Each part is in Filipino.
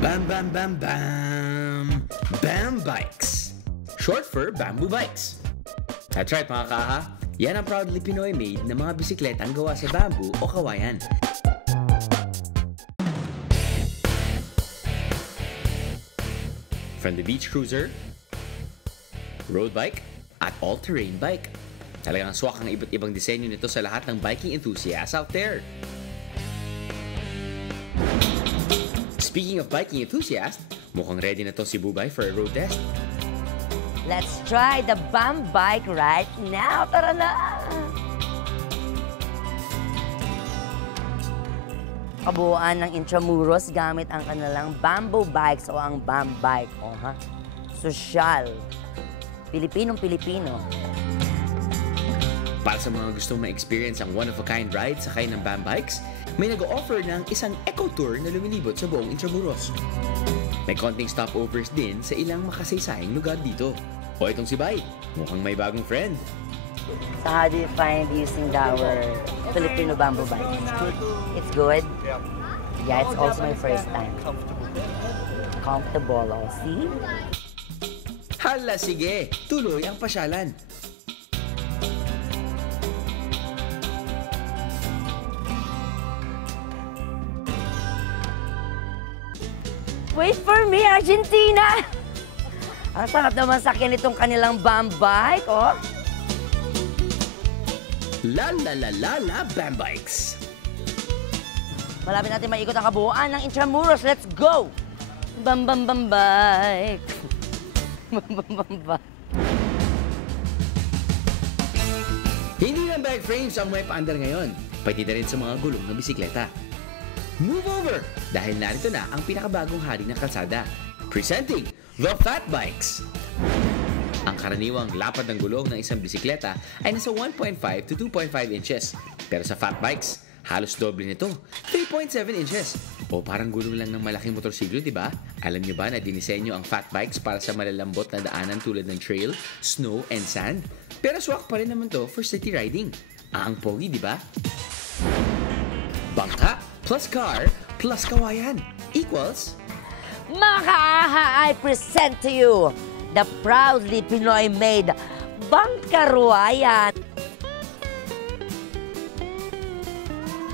Bam Bam Bam Bam! Bam Bikes! Short for Bamboo Bikes. That's right mga kaha, yan ang proudly Pinoy made na mga bisikletang gawa sa bamboo o kawayan. From the beach cruiser, road bike, at all-terrain bike. Talagang swak ang iba't ibang disenyo nito sa lahat ng biking enthusiasts out there. Speaking of biking enthusiasts, mukhang ready na to si Bubay for a road test. Let's try the Bam Bike right now. Tara na! Kabuuan ng Intramuros gamit ang kanilang bamboo bikes o ang Bam Bike. O ha? Sosyal. Pilipinong-Pilipino. Para sa mga gustong ma-experience ang one-of-a-kind ride sakay ng Bam Bikes, may nag-o-offer ng isang eco tour na lumilibot sa buong Intramuros. May konting stopovers din sa ilang makasaysayang lugar dito. O itong si Bay, mukhang may bagong friend. So how do you find using our Filipino bamboo bike? It's good? Yeah, it's also my first time. Comfortable, oh. See? Hala, sige! Tuloy ang pasyalan. Wait for me, Argentina! Ang sarap naman sakyan itong kanilang Bam Bike, oh. La la la la la Bam Bikes! Malapit natin maikot ang kabuuan ng Intramuros. Let's go! Bam Bam Bam Bike! Bam Bam Bam Bike! Hindi lang bike frames ang may paandar ngayon, pati na rin sa mga gulong ng bisikleta. Move over! Dahil narito na ang pinakabagong hari ng kalsada. Presenting the Fat Bikes! Ang karaniwang lapad ng gulong ng isang bisikleta ay nasa 1.5 to 2.5 inches. Pero sa Fat Bikes, halos doble nito, 3.7 inches. O parang gulong lang ng malaking motorsiklo, di ba? Alam niyo ba na dinisenyo ang Fat Bikes para sa malalambot na daanan tulad ng trail, snow, and sand? Pero swak pa rin naman to for city riding. Ang pogi, di ba? Bangka plus car plus kawayan equals... Mga kaaha, I present to you the proudly Pinoy-made Bangkaruayan.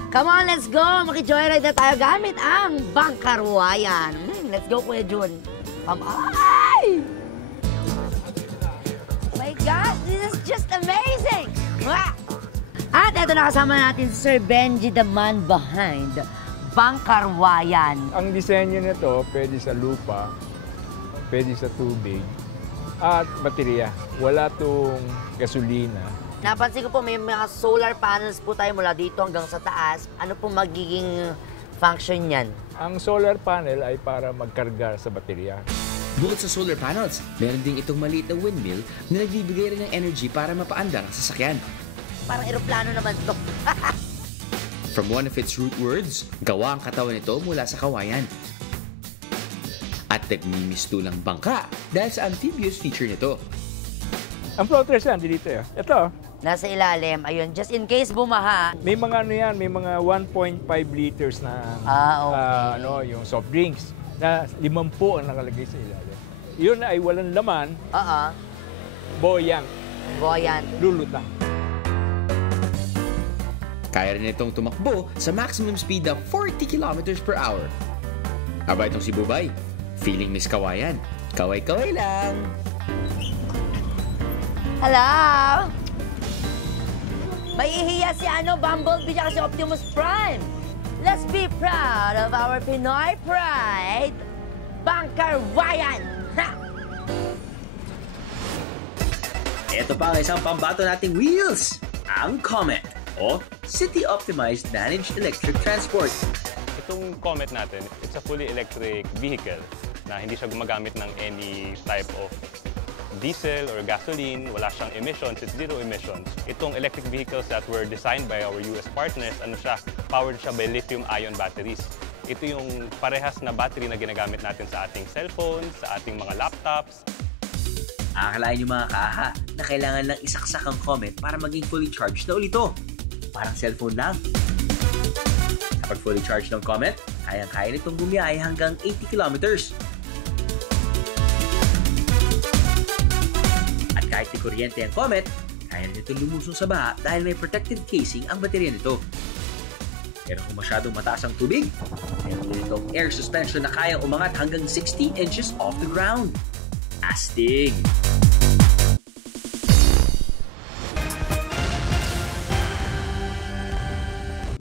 Come on, let's go! Maki-joyride na tayo gamit ang Bangkaruayan. Let's go, Kuya Jun. Bye-bye! My God, this is just amazing! At ito nakasama natin si Sir Benji, the man behind Bangkaruayan. Ang disenyo nito, pwede sa lupa, pwede sa tubig, at baterya. Wala tong gasolina. Napansin ko po, may mga solar panels po tayo mula dito hanggang sa taas. Ano po magiging function niyan? Ang solar panel ay para magkarga sa baterya. Bukod sa solar panels, meron ding itong maliit na windmill na nagbibigay rin ng energy para mapaandar ang sasakyan. Parang eroplano naman to. From one of its root words, gawa ang katawan nito mula sa kawayan. At nagmimistulang bangka dahil sa amphibious feature nito. Ang floaters yan, dito yan. Ito, Nasa ilalim, ayun, just in case bumaha. may mga ano yan, may mga 1.5 liters na Okay. yung soft drinks na 50 ang nakalagay sa ilalim. Yun ay walang laman, boyang, Boyan. lulutang. Kaya rin itong tumakbo sa maximum speed na 40 kilometers per hour. Aba itong si Bubay, feeling Miss Kawayan. Kaway-kaway lang! Hello! Maihiya si Bumblebee at si Optimus Prime. Let's be proud of our Pinoy pride, Bangkaruayan! Ha! Ito pa ang isang pambato nating wheels, ang Comet o City Optimized Managed Electric Transport. Itong Comet natin, it's a fully electric vehicle na hindi siya gumagamit ng any type of diesel or gasoline, wala siyang emissions, it's zero emissions. Itong electric vehicles that were designed by our US partners, powered siya by lithium-ion batteries. Ito yung parehas na battery na ginagamit natin sa ating cellphones, sa ating mga laptops. Akalain niyo mga kaha na kailangan lang isaksak ang Comet para maging fully charged na ulit ito. Parang cellphone lang. Kapag fully charged ng Comet, kayang-kaya nitong bumiyahe hanggang 80 kilometers. At kahit may kuryente ang Comet, kaya nito lumusong sa baha dahil may protective casing ang baterya nito. Pero kung masyadong mataas ang tubig, meron din itong air suspension na kayang umangat hanggang 60 inches off the ground. Astig!